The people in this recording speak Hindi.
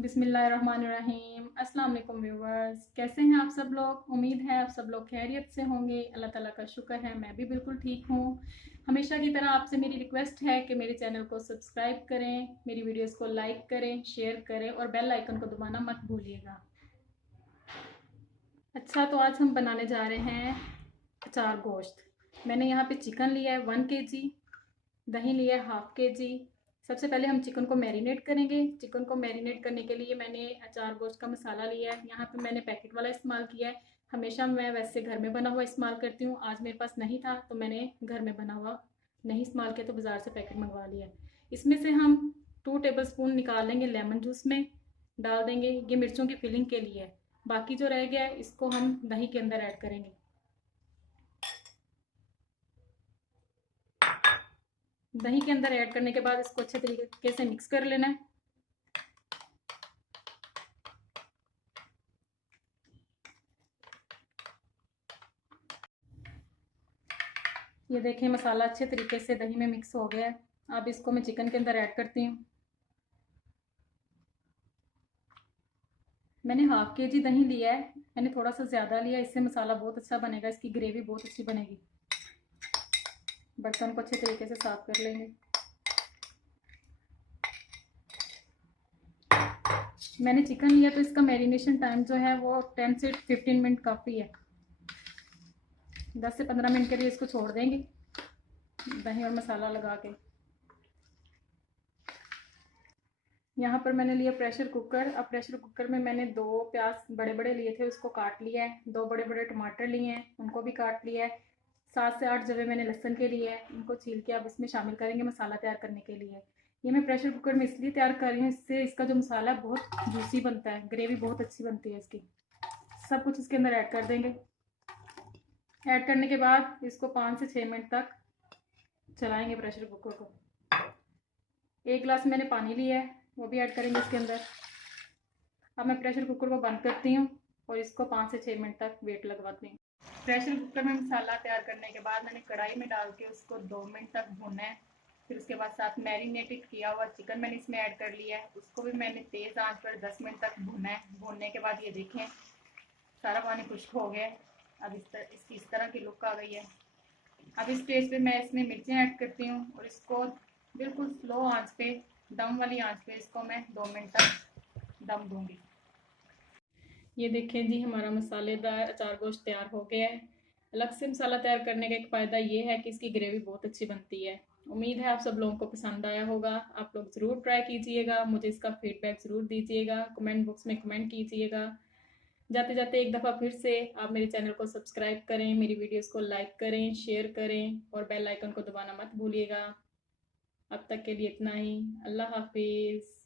बिस्मिल्लाहिर्रहमानिर्रहीम। अस्सलाम वालेकुम व्यूवर्स, कैसे हैं आप सब लोग। उम्मीद है आप सब लोग खैरियत से होंगे। अल्लाह ताला का शुक्र है मैं भी बिल्कुल ठीक हूँ। हमेशा की तरह आपसे मेरी रिक्वेस्ट है कि मेरे चैनल को सब्सक्राइब करें, मेरी वीडियोस को लाइक करें, शेयर करें और बेल आइकन को दबाना मत भूलिएगा। अच्छा, तो आज हम बनाने जा रहे हैं अचार गोश्त। मैंने यहाँ पे चिकन लिया है 1 kg, दही लिया है 1/2 kg। सबसे पहले हम चिकन को मैरिनेट करेंगे। चिकन को मैरिनेट करने के लिए मैंने अचार गोश्त का मसाला लिया है। यहाँ पे मैंने पैकेट वाला इस्तेमाल किया है। हमेशा मैं वैसे घर में बना हुआ इस्तेमाल करती हूँ। आज मेरे पास नहीं था तो मैंने घर में बना हुआ नहीं इस्तेमाल किया, तो बाज़ार से पैकेट मंगवा लिया। इसमें से हम 2 टेबलस्पून निकाल लेंगे, लेमन जूस में डाल देंगे। ये मिर्चों की फिलिंग के लिए है। बाकी जो रह गया है इसको हम दही के अंदर ऐड करेंगे। दही के अंदर ऐड करने के बाद इसको अच्छे तरीके से मिक्स कर लेना है। ये देखें, मसाला अच्छे तरीके से दही में मिक्स हो गया है। अब इसको मैं चिकन के अंदर ऐड करती हूँ। मैंने 1/2 kg दही लिया है, मैंने थोड़ा सा ज़्यादा लिया, इससे मसाला बहुत अच्छा बनेगा, इसकी ग्रेवी बहुत अच्छी बनेगी। बर्तन को अच्छे तरीके से साफ कर लेंगे। मैंने चिकन लिया तो इसका मैरिनेशन टाइम जो है वो 10 से 15 मिनट काफ़ी है। 10 से 15 मिनट के लिए इसको छोड़ देंगे दही और मसाला लगा के। यहाँ पर मैंने लिया प्रेशर कुकर। अब प्रेशर कुकर में मैंने 2 प्याज बड़े बड़े लिए थे, उसको काट लिया है। 2 बड़े बड़े टमाटर लिए हैं, उनको भी काट लिया है। 7 से 8 जवे मैंने लहसुन के लिए हैं, उनको छील के अब इसमें शामिल करेंगे मसाला तैयार करने के लिए। ये मैं प्रेशर कुकर में इसलिए तैयार कर रही हूँ, इससे इसका जो मसाला है बहुत जूसी बनता है, ग्रेवी बहुत अच्छी बनती है इसकी। सब कुछ इसके अंदर ऐड कर देंगे। ऐड करने के बाद इसको 5 से 6 मिनट तक चलाएंगे प्रेशर कुकर को। 1 गिलास मैंने पानी लिया है, वो भी ऐड करेंगे इसके अंदर। अब मैं प्रेशर कुकर को बंद करती हूँ और इसको 5 से 6 मिनट तक वेट लगवाती हूँ। प्रेशर कुकर में मसाला तैयार करने के बाद मैंने कढ़ाई में डाल के उसको 2 मिनट तक भूनना है। फिर उसके बाद साथ मैरिनेटेड किया हुआ चिकन मैंने इसमें ऐड कर लिया है, उसको भी मैंने तेज़ आंच पर 10 मिनट तक भूनना है। भूनने के बाद ये देखें सारा पानी खुश्क हो गया है। अब इसकी इस तरह की लुक आ गई है। अब इस स्टेज पे मैं इसमें मिर्चें ऐड करती हूँ और इसको बिल्कुल स्लो आंच पे, दम वाली आंच पे इसको मैं 2 मिनट तक दम दूंगी। ये देखें जी, हमारा मसालेदार अचार गोश्त तैयार हो गया है। अलग से मसाला तैयार करने का एक फ़ायदा ये है कि इसकी ग्रेवी बहुत अच्छी बनती है। उम्मीद है आप सब लोगों को पसंद आया होगा। आप लोग ज़रूर ट्राई कीजिएगा, मुझे इसका फीडबैक ज़रूर दीजिएगा, कमेंट बॉक्स में कमेंट कीजिएगा। जाते जाते एक दफ़ा फिर से आप मेरे चैनल को सब्सक्राइब करें, मेरी वीडियोस को लाइक करें, शेयर करें और बेल आइकन को दबाना मत भूलिएगा। अब तक के लिए इतना ही। अल्लाह हाफिज़।